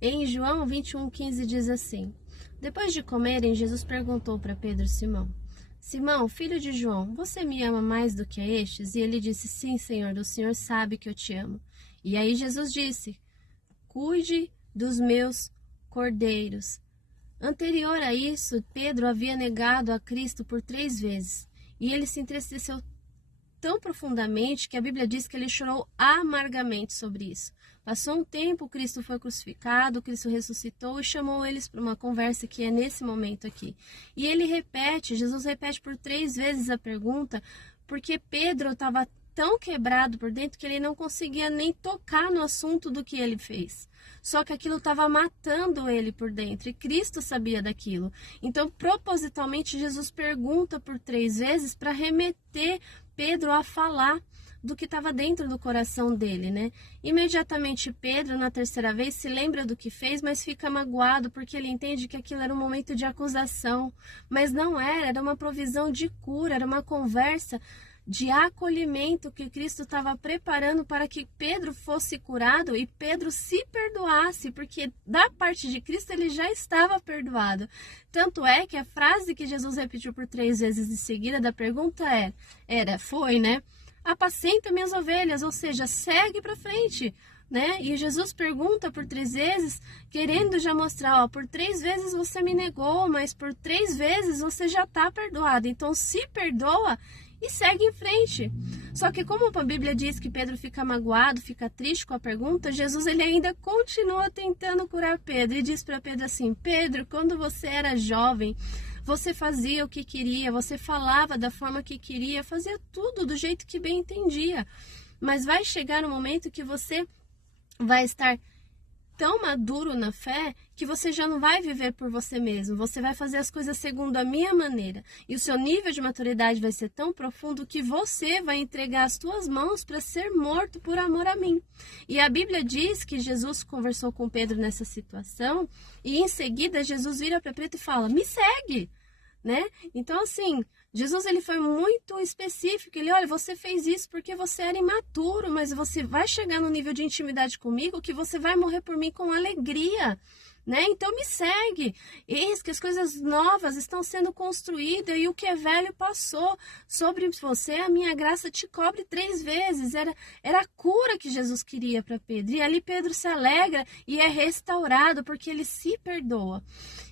Em João 21:15 diz assim: Depois de comerem, Jesus perguntou para Pedro e Simão: Simão, filho de João, você me ama mais do que a estes? E ele disse: Sim, Senhor, o Senhor sabe que eu te amo. E aí Jesus disse: Cuide dos meus cordeiros. Anterior a isso, Pedro havia negado a Cristo por 3 vezes. E ele se entristeceu tão profundamente que a Bíblia diz que ele chorou amargamente sobre isso. Passou um tempo, Cristo foi crucificado, Cristo ressuscitou e chamou eles para uma conversa que é nesse momento aqui. E ele repete, Jesus repete por 3 vezes a pergunta, porque Pedro estava tão quebrado por dentro que ele não conseguia nem tocar no assunto do que ele fez. Só que aquilo estava matando ele por dentro e Cristo sabia daquilo. Então, propositalmente, Jesus pergunta por 3 vezes para remeter Pedro a falar do que estava dentro do coração dele, né? Imediatamente Pedro, na 3ª vez, se lembra do que fez, mas fica magoado porque ele entende que aquilo era um momento de acusação. Mas não era uma provisão de cura, era uma conversa de acolhimento que Cristo estava preparando para que Pedro fosse curado e Pedro se perdoasse, porque da parte de Cristo ele já estava perdoado. Tanto é que a frase que Jesus repetiu por 3 vezes em seguida da pergunta foi, né? Apacenta minhas ovelhas, ou seja, segue para frente. Né? E Jesus pergunta por 3 vezes, querendo já mostrar, ó, por 3 vezes você me negou, mas por 3 vezes você já está perdoado. Então se perdoa e segue em frente. Só que como a Bíblia diz que Pedro fica magoado, fica triste com a pergunta, Jesus ele ainda continua tentando curar Pedro e diz para Pedro assim: Pedro, quando você era jovem, você fazia o que queria, você falava da forma que queria, fazia tudo do jeito que bem entendia. Mas vai chegar um momento que você vai estar tão maduro na fé que você já não vai viver por você mesmo. Você vai fazer as coisas segundo a minha maneira. E o seu nível de maturidade vai ser tão profundo que você vai entregar as suas mãos para ser morto por amor a mim. E a Bíblia diz que Jesus conversou com Pedro nessa situação e em seguida Jesus vira para Pedro e fala: me segue. Né? Então assim, Jesus ele foi muito específico, ele, olha, você fez isso porque você era imaturo, mas você vai chegar no nível de intimidade comigo que você vai morrer por mim com alegria, né? Então me segue, eis que as coisas novas estão sendo construídas e o que é velho passou, sobre você a minha graça te cobre 3 vezes, era a cura que Jesus queria para Pedro, e ali Pedro se alegra e é restaurado porque ele se perdoa.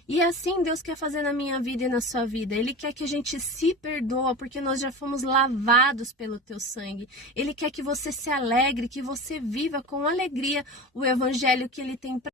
E assim Deus quer fazer na minha vida e na sua vida. Ele quer que a gente se perdoa, porque nós já fomos lavados pelo teu sangue. Ele quer que você se alegre, que você viva com alegria o evangelho que ele tem para